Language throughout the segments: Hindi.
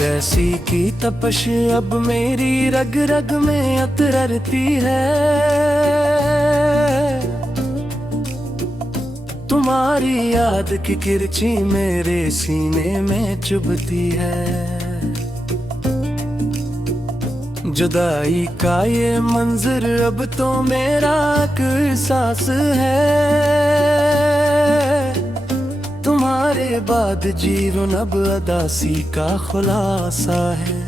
उदैसी की तपश अब मेरी रग रग में उतरती है। तुम्हारी याद की किरची मेरे सीने में चुभती है। जुदाई का ये मंजर अब तो मेरा एक एहसास है। तुम्हारे बाद जीवन अब अदासी का खुलासा है।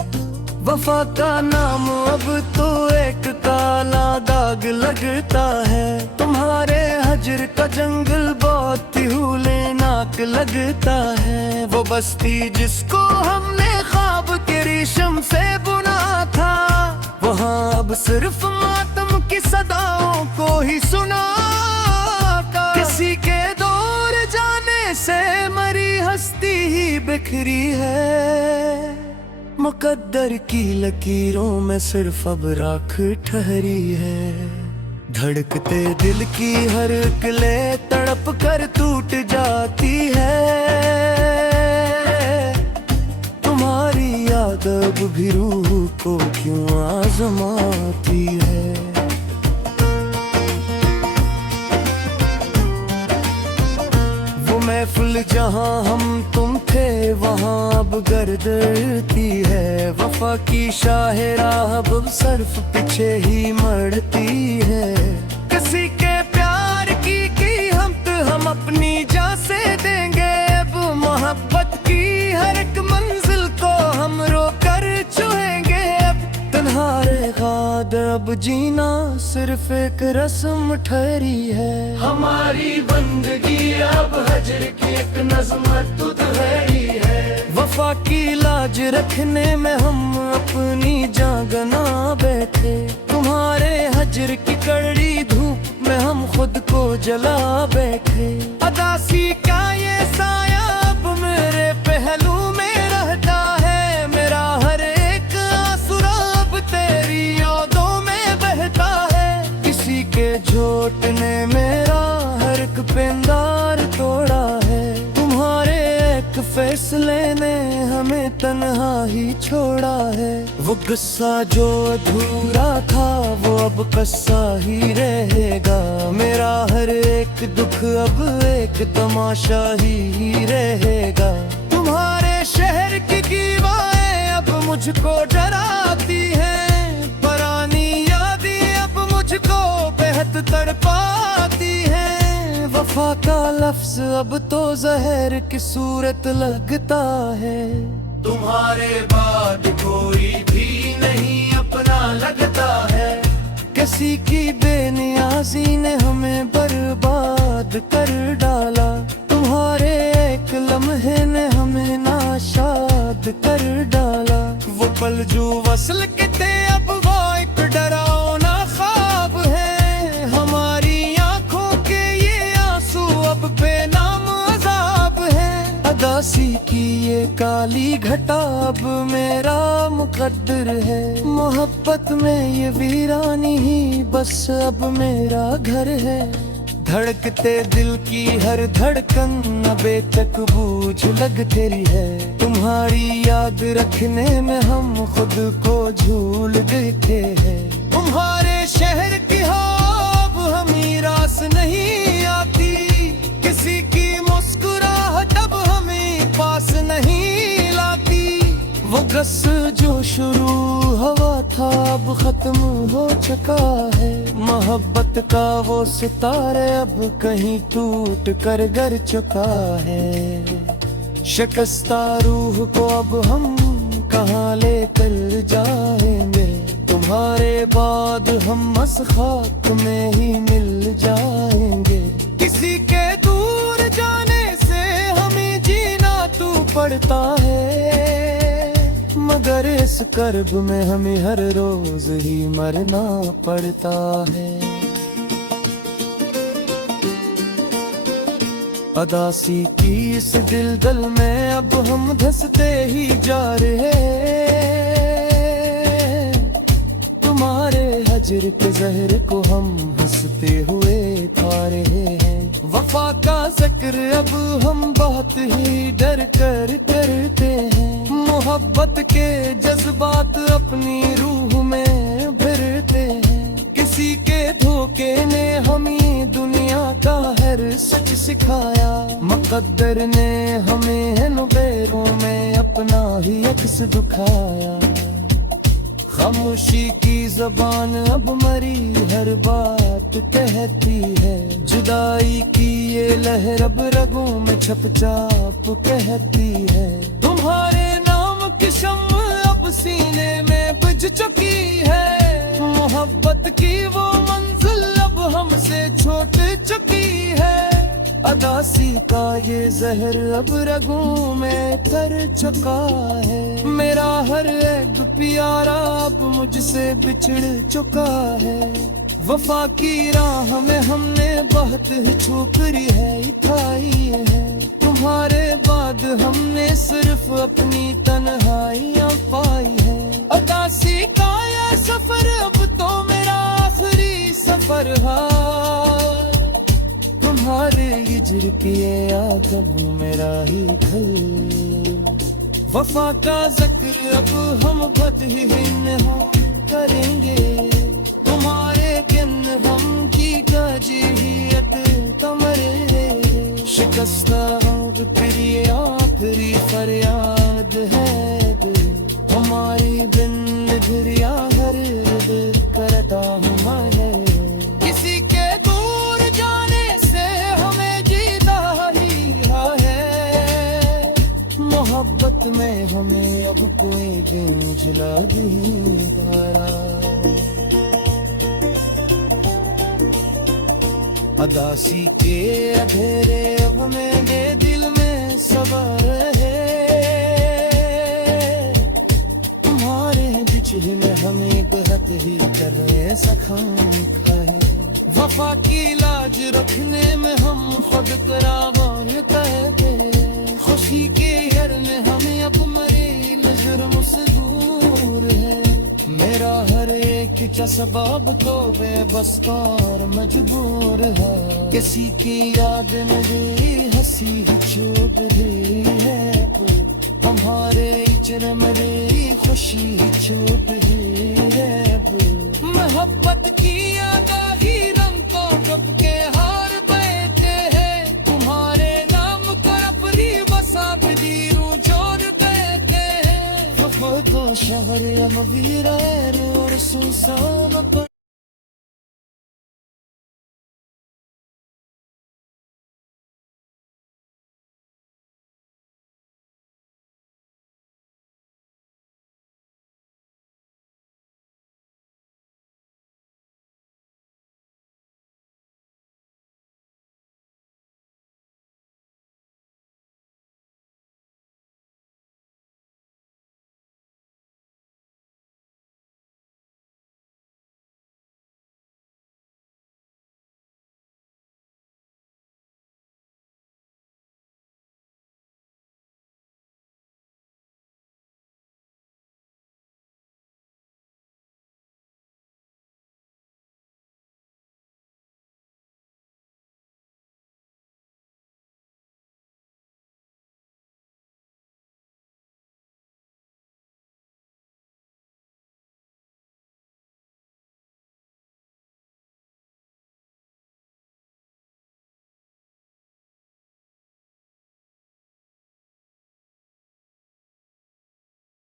वफा का नाम अब तो एक काला दाग लगता है। तुम्हारे हजर का जंगल बहुत ही हौलनाक लगता है। वो बस्ती जिसको हमने ख्वाब के रेशम से बुना था, वहाँ अब सिर्फ मातम की सदाओं को ही सुनाता। किसी के दूर जाने से मरी हस्ती ही बिखरी है। मुकद्दर की लकीरों में सिर्फ अब राख ठहरी है। धड़कते दिल की हर किले तड़प कर टूट जाती है। तुम्हारी याद अब भी रूह को क्यों आजमाती है। वो महफिल जहाँ हम तुम थे वहाँ अब गर्दती है। वफा की शाहराह अब सिर्फ पीछे ही मरती है। किसी के प्यार की हम अपनी जान से देंगे। अब मोहब्बत की हर एक मंजिल को हम रोकर छुएंगे। अब तन्हारे खाद अब जीना सिर्फ एक रस्म ठहरी है। हमारी बंदगी अब हजर की एक नज़्म दुधहरी है। वफा की लाज रखने में हम अपनी जान गंवा बैठे। तुम्हारे हजर की कड़ी धूप में हम खुद को जला बैठे। अदासी का ये साया अब मेरे पहलू में रहता है। मेरा हर एक आंसू अब तेरी यादों में बहता है। किसी के झोट ने मेरा हर एक पेंदार तोड़ा है। तुम्हारे एक फैसले ने हमें तन्हा ही छोड़ा है। वो गुस्सा जो अधूरा था वो अब कस्सा ही रहेगा। मेरा हर एक दुख अब एक तमाशा ही रहेगा। तुम्हारे शहर की दीवारें अब मुझको डराती हैं। पुरानी यादें अब मुझको बेहद तड़पाती हैं। वफा का लफ्ज अब तो जहर की सूरत लगता है। तुम्हारे बाद कोई भी नहीं अपना लगता है। किसी की बेनियाजी ने हमें बर्बाद कर डाला। तुम्हारे एक लम्हे ने हमें नाशाद कर डाला। वो पल जो वसल के थे अब वो एक डरावना ख्वाब है। हमारी आंखों के ये आंसू अब बेनाम अजाब है। अदासी की ये काली घटा अब मेरा मुकद्दर है। मोहब्बत में ये वीरानी ही बस अब मेरा घर है। धड़कते दिल की हर धड़कन अब तक बूझ लगती है। तुम्हारी याद रखने में हम खुद को झूल देते हैं। तुम्हारे शहर की अब हमें रास नहीं आती। किसी की मुस्कुराहट अब हमें पास नहीं लाती। वो गस जो शुरू हुआ था अब खत्म हो चुका है। मोहब्बत का वो सितारे अब कहीं टूट कर गिर चुका है। शिकस्ता रूह को अब हम कहाँ लेकर जाएंगे। तुम्हारे बाद हम बस खाक में ही मिल जाएंगे। किसी के दूर जाने से हमें जीना तू पड़ता है। मगर इस कर्ब में हमें हर रोज ही मरना पड़ता है। अदासी की इस दिल में अब हम धंसते ही जा रहे। तुम्हारे हजर के जहर को हम हंसते हुए खा रहे हैं। वफा का जिक्र अब हम बहुत ही डर कर करते हैं। मोहब्बत के जज्बात अपनी रूह में भरते हैं। किसी के धोखे ने हमें दुनिया का हर सच सिखाया। मुकद्दर ने हमें नबेरों में अपना ही अक्स दिखाया। खामोशी की जबान अब मरी हर बात कहती है। जुदाई की ये लहर अब रगों में छप छाप कहती है। तुम्हारे नाम की शम्म अब सीने में बुझ चुकी है। मोहब्बत की वो मंजिल अब हमसे छूट चुकी है। अदासी का ये जहर अब रगों में तर चुका है। मेरा हर एक प्यारा अब मुझसे बिछड़ चुका है। वफा की राह में हमने बहुत ही ठोकरी है खाई है। तुम्हारे बाद हमने सिर्फ अपनी तन्हाइयां पाई है। अदासी का ये सफर अब तो मेरा आखिरी सफर है। तुम्हारे हिजर किए आदम मेरा ही घर। वफा का जिक्र अब हम बहुत ही हम करेंगे। तुम्हारे बिन हम की काजियत कमरे। शिकस्ता प्रिय आखिरी फरियाद है दिल। हमारी बिन घरिया हर दिल करता हमारे। किसी के दूर जाने से हमें जीता ही है। मोहब्बत में हमें अब कोई दिन झुला नहीं पारा। अदासी के अंधेरे अब मेरे दिल में सवार है। तुम्हारे बिछड़े में हमें गलत ही करने सखाम खाए। वफा की लाज रखने में हम खुद करावान कहते। खुशी के यर में हमें अब मरी नजर मुझसे दूर है। मेरा हर एक जज्बाब तो बेबस और मजबूर है। किसी की याद में भी हंसी छूट रही है। हमारे जन्म रे खुशी छूट रही है। मोहब्बत की आगाही रंग को कब के हार बैठे हैं। तुम्हारे नाम पर अपनी बसा भी जोर बैठे हैं। तो शहर अब वीरान और सुनसान